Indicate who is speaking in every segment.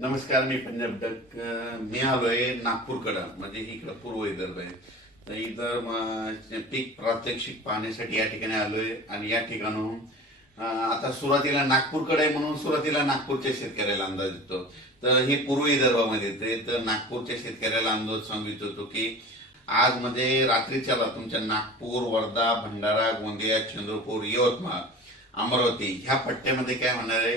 Speaker 1: नमस्कार मी पंजाब डक मी आलोय नागपूरकडं म्हणजे इकडं पूर्व विदर्भ आहे. तर इतर पीक प्रात्यक्षिक पाहण्यासाठी या ठिकाणी आलोय आणि या ठिकाणून आता सुरुवातीला नागपूरकडे आहे म्हणून सुरुवातीला नागपूरच्या शेतकऱ्याला अंदाज येतो. तर हे पूर्व विदर्भामध्ये येते तर नागपूरच्या शेतकऱ्याला अंदाज सांगू इच्छितो की आज म्हणजे मध्ये रात्रीच्याला तुमच्या नागपूर वर्धा भंडारा गोंदिया चंद्रपूर यवतमाळ अमरावती ह्या पट्ट्यामध्ये काय होणार आहे?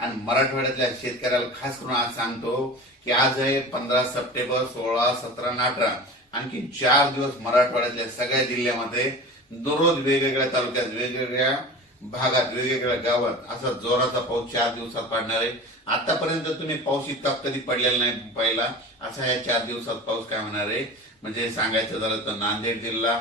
Speaker 1: आणि मराठवाड्यातल्या शेतकऱ्याला खास करून आज सांगतो की आज आहे पंधरा सप्टेंबर सोळा सतरा आणि अठरा. आणखी चार दिवस मराठवाड्यातल्या सगळ्या जिल्ह्यामध्ये दररोज वेगवेगळ्या तालुक्यात वेगवेगळ्या भागात वेगवेगळ्या गावात असा जोराचा पाऊस चार दिवसात पडणार आहे. आतापर्यंत तुम्ही पाऊस इतका कधी पडलेला नाही पहिला. असा या चार दिवसात पाऊस काय होणार आहे? म्हणजे सांगायचं झालं तर नांदेड जिल्हा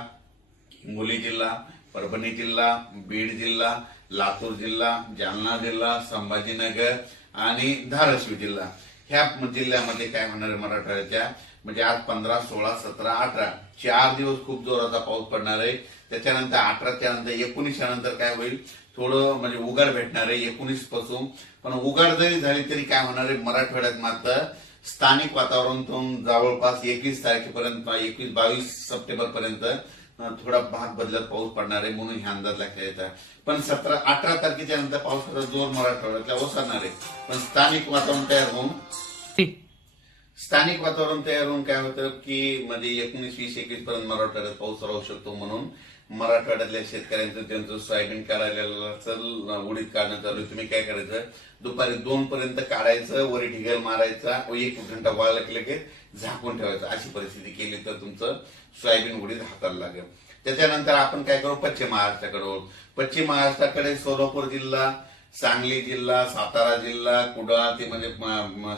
Speaker 1: हिंगोली जिल्हा परभणी जिल्हा बीड जिल्हा लातूर जिल्हा जालना जिल्हा संभाजीनगर आणि धाराशिव जिल्हा. ह्या जिल्ह्यामध्ये काय होणार आहे मराठवाड्याच्या? म्हणजे आज पंधरा सोळा सतरा अठरा चार दिवस खूप जोराचा पाऊस पडणार आहे. त्याच्यानंतर अठराच्या नंतर एकोणीसच्या नंतर काय होईल? थोडं म्हणजे उघाड भेटणार आहे एकोणीसपासून. पण उघाड जरी झाली तरी काय होणार आहे? मराठवाड्यात मात्र स्थानिक वातावरणातून जवळपास एकवीस तारखेपर्यंत एकवीस बावीस सप्टेंबर पर्यंत थोडा भाग बदलत पाऊस पडणार आहे म्हणून ह्या अंदाज लक्षात येतात पण सतरा अठरा तारखेच्या नंतर पावसाचा जोर मराठवाड्यातल्या ओसरणार आहे. पण स्थानिक वातावरण तयार होऊन स्थानिक वातावरण तयार होऊन काय होतं की मध्ये एकोणीस वीस एकवीस पर्यंत मराठवाड्यात पाऊस राहू शकतो म्हणून मराठवाड्यातल्या शेतकऱ्यांचं त्यांचं सोयाबीन काढायला चल उडीद काढणं चालू तुम्ही काय करायचं? दुपारी दोन पर्यंत काढायचं वरी ढिगल मारायचा व एक घंटा वाळला की लगेच झाकून ठेवायचं. अशी परिस्थिती केली तर तुमचं सोयाबीन उडीद हाताला लागेल. त्याच्यानंतर आपण काय करू? पश्चिम महाराष्ट्राकडे पश्चिम महाराष्ट्राकडे सोलापूर जिल्हा सांगली जिल्हा सातारा जिल्हा कुडाळ ते म्हणजे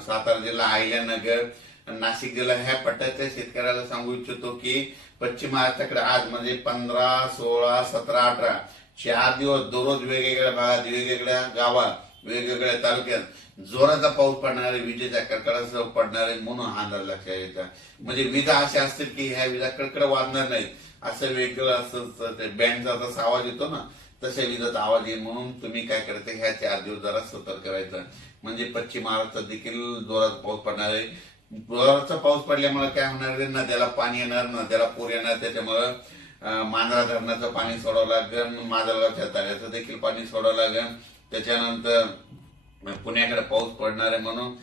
Speaker 1: सातारा जिल्हा आयल्यानगर नाशिक जिल्हा ह्या पट्ट्याच्या शेतकऱ्याला सांगू इच्छितो की पश्चिम महाराष्ट्राकडे आज म्हणजे पंधरा सोळा सतरा अठरा चार दिवस दररोज वेगवेगळ्या भागात वेगवेगळ्या गावात वेगवेगळ्या तालुक्यात जोराचा पाऊस पडणारे विजेच्या कडकडासह पडणारे म्हणून हा अंदाज लक्षात यायचा म्हणजे विजा अशा असतील की ह्या विजा कडकड वाजणार नाहीत. असं वेगळं असं ते बँडचा जसा आवाज येतो ना तसे विधाचा आवाज येईल म्हणून तुम्ही काय करते ह्या चार दिवस जरा सतर्क करायचं म्हणजे पश्चिम महाराष्ट्रात देखील जोरात पाऊस पडणार आहे जोराचा पाऊस पडल्यामुळे काय होणार आहे नद्याला पाणी येणार नद्याला पूर येणार त्याच्यामुळं मांजरा धरणाचं पाणी सोडावं लागेल माजलगावच्या तळ्याचं देखील पाणी सोडावं लागेल त्याच्यानंतर पुण्याकडे पाऊस पडणार आहे म्हणून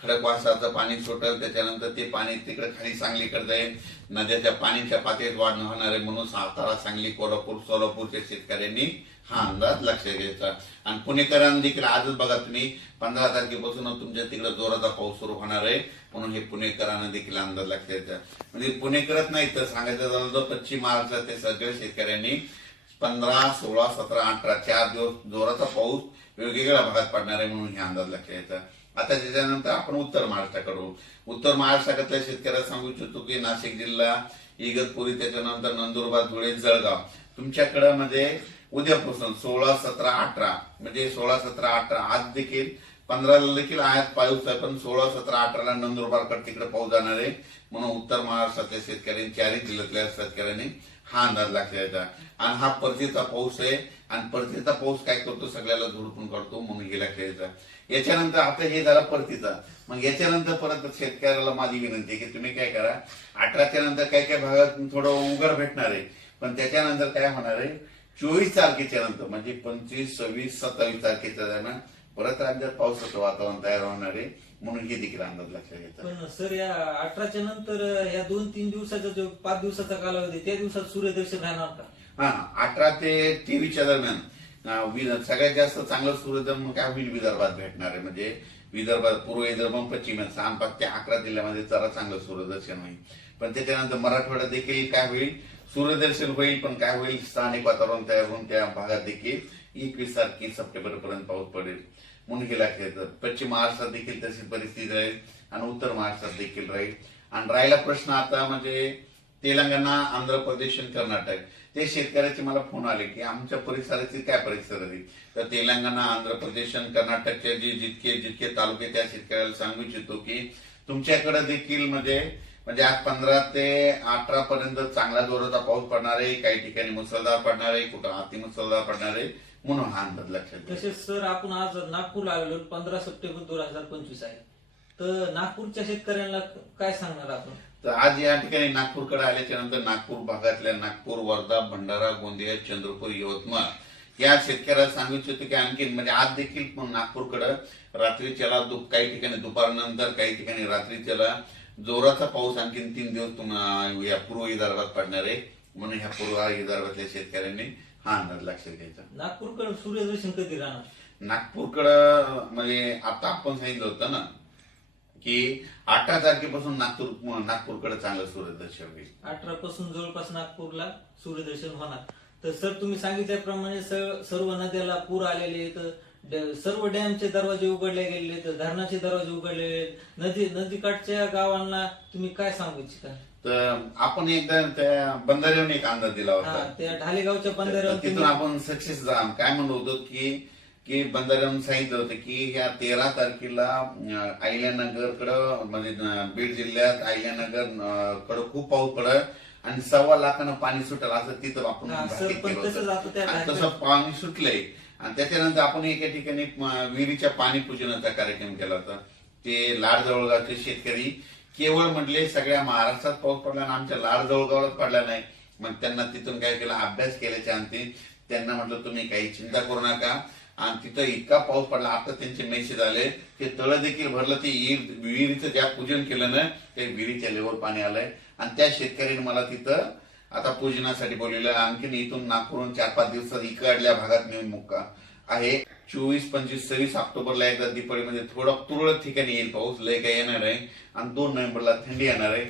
Speaker 1: खडकवासाचं पाणी सुटेल. त्याच्यानंतर ते पाणी तिकडे खाली सांगलीकडे जाईल. नद्याच्या पाणीच्या पातळीत वाढ होणार आहे म्हणून सातारा सांगली कोल्हापूर सोलापूरच्या शेतकऱ्यांनी हा अंदाज लक्षात घ्यायचा. आणि पुणेकरांनी देखील आजच बघा तुम्ही पंधरा तारखेपासून तुमच्या तिकडे जोराचा पाऊस सुरू होणार आहे म्हणून हे पुणेकरांना देखील अंदाज लक्षात घ्यायचा म्हणजे पुणेकरच नाही तर सांगायचं झालं तर पश्चिम महाराष्ट्रातील सगळ्या शेतकऱ्यांनी पंधरा सोळा सतरा अठरा चार दिवस जोराचा पाऊस वेगवेगळ्या भागात पडणार आहे म्हणून हे अंदाज लक्षात घ्यायचा आता त्याच्यानंतर आपण उत्तर महाराष्ट्राकडे उत्तर महाराष्ट्रातल्या शेतकऱ्याला सांगू इच्छितो की नाशिक जिल्हा इगतपुरी त्याच्यानंतर नंदुरबार धुळे जळगाव. तुमच्याकडे म्हणजे उद्यापासून सोळा सतरा अठरा म्हणजे सोळा सतरा अठरा आज देखील पंधराला देखील आयात पाऊस आहे पण सोळा सतरा अठराला नंदुरबारकडे तिकडे पाऊस जाणार आहे. म्हणून उत्तर महाराष्ट्रातल्या शेतकऱ्यांनी चारही जिल्ह्यातल्या शेतकऱ्यांनी हा अंदाज लागलेला आणि हा परतीचा पाऊस आहे आणि परतीचा पाऊस काय करतो सगळ्याला झुडपून काढतो म्हणून गेला खेळायचा याच्यानंतर आता हे झालं परतीचा. मग याच्यानंतर परत शेतकऱ्याला माझी विनंती आहे की तुम्ही काय करा अठराच्या नंतर काय काय भागात थोडं उघड भेटणार आहे पण त्याच्यानंतर काय होणार आहे चोवीस तारखेच्या नंतर म्हणजे पंचवीस सव्वीस सत्तावीस तारखेच्या दरम्यान परत राज्यात पावसाचं वातावरण तयार होणार आहे म्हणून हे देखील अंदाज लक्षात
Speaker 2: पण सर या अठराच्या नंतर या दोन तीन दिवसाचा जो पाच दिवसाचा कालावधी त्या दिवसात सूर्यदर्शन राहणार का?
Speaker 1: हा अठरा ते तेवीसच्या दरम्यान सगळ्यात जास्त चांगलं सूर्यदर्शन काय होईल विदर्भात भेटणार आहे? म्हणजे विदर्भात पूर्व विदर्भ पश्चिम पाच ते अकरा जिल्ह्यामध्ये जरा चांगलं सूर्यदर्शन होईल. पण त्याच्यानंतर मराठवाड्यात देखील काय होईल? सूर्यदर्शन होईल पण काय होईल? स्थानिक वातावरण तयार होऊन त्या भागात देखील एकवीस तारखे सप्टेंबर पर्यंत पाऊस पडेल. मुंडकीला तर पश्चिम महाराष्ट्रात देखील तशी परिस्थिती राहील आणि उत्तर महाराष्ट्रात देखील राहील. आणि राहिला प्रश्न आता म्हणजे तेलंगणा आंध्र प्रदेश आणि कर्नाटक. ते शेतकऱ्याचे मला फोन आले की आमच्या परिसराची काय परिस्थिती तर तेलंगणा आंध्र प्रदेश आणि कर्नाटकचे जे जितके जितके तालुके त्या शेतकऱ्याला सांगू इच्छितो की तुमच्याकडे देखील म्हणजे म्हणजे आज पंधरा ते अठरा पर्यंत चांगला जोराचा पाऊस पडणार आहे काही ठिकाणी मुसळधार पडणार आहे कुठं अतिमुसळधार पडणार आहे म्हणून हा अंदाज लक्षात
Speaker 2: तसेच सर आपण आज नागपूरला आलेलो पंधरा सप्टेंबर दोन हजार पंचवीस आहे. तर नागपूरच्या शेतकऱ्यांना काय सांगणार आपण?
Speaker 1: तर आज या ठिकाणी नागपूरकडे आल्याच्यानंतर नागपूर भागातल्या नागपूर वर्धा भंडारा गोंदिया चंद्रपूर यवतमाळ या शेतकऱ्याला सांगू इच्छितो की आणखी म्हणजे आज देखील पण नागपूरकडे रात्रीच्याला दु- काही ठिकाणी दुपारनंतर काही ठिकाणी रात्रीच्याला जोराचा पाऊस आणखीन तीन दिवस या पूर्व विदर्भात पडणार आहे. म्हणून ह्या पूर्व विदर्भातल्या शेतकऱ्यांनी हा अंदाज लक्षात घ्यायचा.
Speaker 2: नागपूरकडे सूर्यदर्शन कधी राहणार?
Speaker 1: नागपूरकडं म्हणजे आता आपण सांगितलं होतं ना की अठरा तारखेपासून नागपूर नागपूरकडे चांगलं सूर्यदर्शन होईल.
Speaker 2: अठरा पासून जवळपास नागपूरला सूर्यदर्शन होणार. तर सर तुम्ही सांगितल्याप्रमाणे सर्व नद्याला पूर आलेले आहेत. सर्व डॅमचे दरवाजे उघडले गेलेले आहेत. धरणाचे दरवाजे उघडलेले आहेत. नदी नदीकाठच्या गावांना तुम्ही काय सांगू इच्छिता?
Speaker 1: तर आपण एकदा त्या बंधाऱ्यावर एक अंदाज दिला होता.
Speaker 2: त्या ढालेगावच्या
Speaker 1: तर
Speaker 2: बंधाऱ्यावर
Speaker 1: तिथून आपण सक्सेस काय म्हणलो होतो की की बंधाऱ्यावरून सांगितलं होतं की ह्या तेरा तारखेला अहिल्यानगर कडं म्हणजे बीड जिल्ह्यात अहिल्यानगर अं, कडं खूप पाऊस पडत आणि सव्वा लाखानं पाणी सुटेल असं तिथं आपण
Speaker 2: हा, सर,
Speaker 1: भाकीत
Speaker 2: पण
Speaker 1: केलं
Speaker 2: तसंच आता त्या
Speaker 1: होतं आणि
Speaker 2: ढाक्यात-
Speaker 1: तसं पाणी सुटलंय. आणि त्याच्यानंतर आपण एका ठिकाणी विहिरीच्या पाणी पूजनाचा कार्यक्रम केला होता. ते लाड जवळगावचे शेतकरी केवळ म्हटले सगळ्या महाराष्ट्रात पाऊस पडला आणि आमच्या लाड जवळगावात पडला नाही. मग त्यांना तिथून काय केलं? अभ्यास केल्याच्या अंती त्यांना म्हटलं तुम्ही काही चिंता करू नका. आणि तिथं इतका पाऊस पडला. आता त्यांचे मेसेज आले ते तळ देखील भरलं. ते विहिरीचं ज्या पूजन केलं ना ते विहिरीच्या लेवल पाणी आलंय. आणि त्या शेतकऱ्याने मला तिथं आता पूजनासाठी बोललेलं आणखीन इथून नागपूरहून चार पाच दिवसात इकडल्या भागात नेऊन मुक्का. आहे चोवीस पंचवीस सव्वीस ऑक्टोबरला एकदा दिपाळीमध्ये थोडा तुरळक ठिकाणी येईल पाऊस. लय काय येणार आहे. आणि दोन नोव्हेंबरला थंडी येणार आहे.